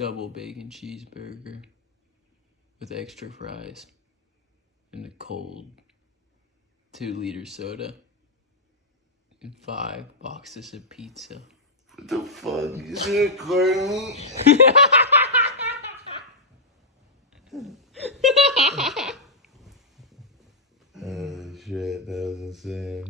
double bacon cheeseburger with extra fries and a cold 2-liter soda and 5 boxes of pizza. What the fuck? You just recording me? Oh shit, that was insane.